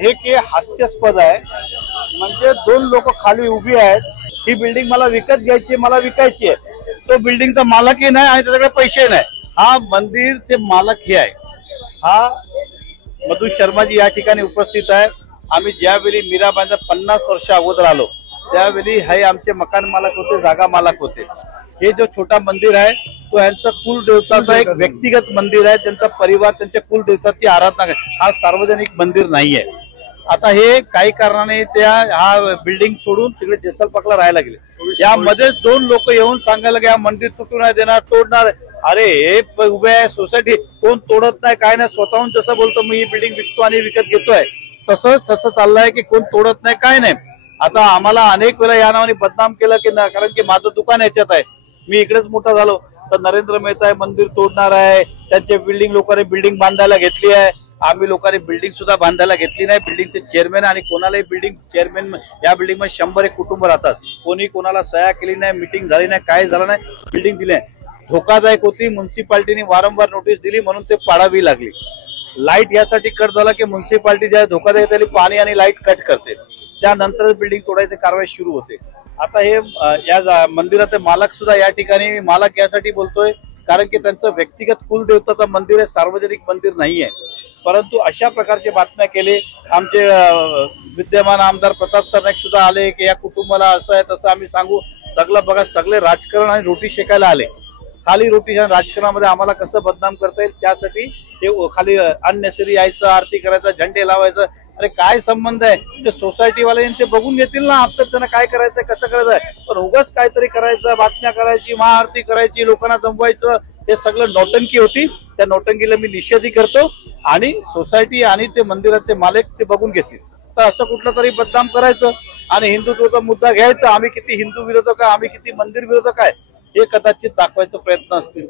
हे के हास्यास्पद आहे। म्हणजे दोन लोक खाली उभी आहेत, ही बिल्डिंग मला विकत घ्यायची, मला विकायची आहे। तो बिल्डिंगचा मालकही नाही आणि त्याच्याकडे पैसे नाही। हा मंदिरचे मालक हे आहे, हा मधु शर्माजी या ठिकाणी उपस्थित आहे। आम्ही ज्यावेळी मीराबाईंना 50 वर्ष अगोदर आलो त्यावेळी हे आमचे मकान मालक होते, जागा मालक होते। हे जो छोटा मंदिर आहे तो यांचा कुलदेवताचा एक व्यक्तिगत मंदिर आहे, त्यांचा परिवार त्यांच्या कुलदेवताची आराधना करतो। हा सार्वजनिक मंदिर नाहीये। आता हे काही कारणाने त्या हा बिल्डिंग सोडून तिकडे जेसलपाकला राहायला गेले। यामध्ये दोन लोक येऊन सांगायला की हा मंदिर तुटू नाही देणार, तोडणार। अरे हे उभे आहे सोसायटी, कोण तोडत नाही काय नाही, स्वतःहून जसं बोलतो मी ही बिल्डिंग विकतो आणि विकत घेतोय तसं चाललंय की कोण तोडत नाही काय नाही। आता आम्हाला अनेक वेळा या नावाने बदनाम केलं की ना, कारण की माझं दुकान याच्यात आहे, मी इकडेच मोठा झालो। तर नरेंद्र मेहता आहे मंदिर तोडणार आहे, त्यांचे बिल्डिंग लोकांनी बिल्डिंग बांधायला घेतली आहे। आम्ही लोकांनी बिल्डिंग सुद्धा बांधायला घेतली नाही। बिल्डिंगचे चेअरमॅन आणि कोणालाही बिल्डिंग चेअरमॅन या बिल्डिंग मध्ये 100 कुटुंब राहतात, कोणी कोणाला सह्या केली नाही, मीटिंग झाली नाही, काय झालं नाही, बिल्डिंग दिली आहे। धोकादायक होती, म्युन्सिपाल्टीने वारंवार नोटीस दिली म्हणून ते पाडावी लागली। लाईट यासाठी कट झाला की म्युन्सिपाल्टी ज्या धोकादायक झाली पाणी आणि लाईट कट करते, त्यानंतर बिल्डिंग तोडायची कारवाई सुरू होते। आता हे या मंदिराचे मालक सुद्धा या ठिकाणी, मालक यासाठी बोलतोय कारण की त्यांचं व्यक्तिगत कुलदेवताचं मंदिर आहे, सार्वजनिक मंदिर नाहीये। परंतु अशा प्रकारचे बातम्या केले। आमचे विद्यमान आमदार प्रताप सरनाईक सुद्धा आले की या कुटुंबाला असं आहे तसं आम्ही सांगू। सगळं बघा, सगळे राजकारण आणि रोटी शेकायला आले। खाली रोटी राजकारणामध्ये आम्हाला कसं बदनाम करता येईल त्यासाठी ते खाली अननेसरी यायचं, आरती करायचं, झंडे लावायचं। अरे काय संबंध आहे? ते सोसायटीवाले ते बघून घेतील ना आता त्यांना काय करायचंय, कसं करायचंय। पण उगाच काहीतरी करायचं, बातम्या करायची, महाआरती करायची, लोकांना जमवायचं, हे सगळं नौटंकी होती। त्या नौटंकीला मी निषेधही करतो आणि सोसायटी आणि ते मंदिराचे मालक ते बघून घेतील। तर असं कुठलं तरी बदनाम करायचं आणि हिंदुत्वाचा मुद्दा घ्यायचा, आम्ही किती हिंदू विरोधक आहे, आम्ही किती मंदिर विरोधक आहे, हे कदाचित दाखवायचा प्रयत्न असतील।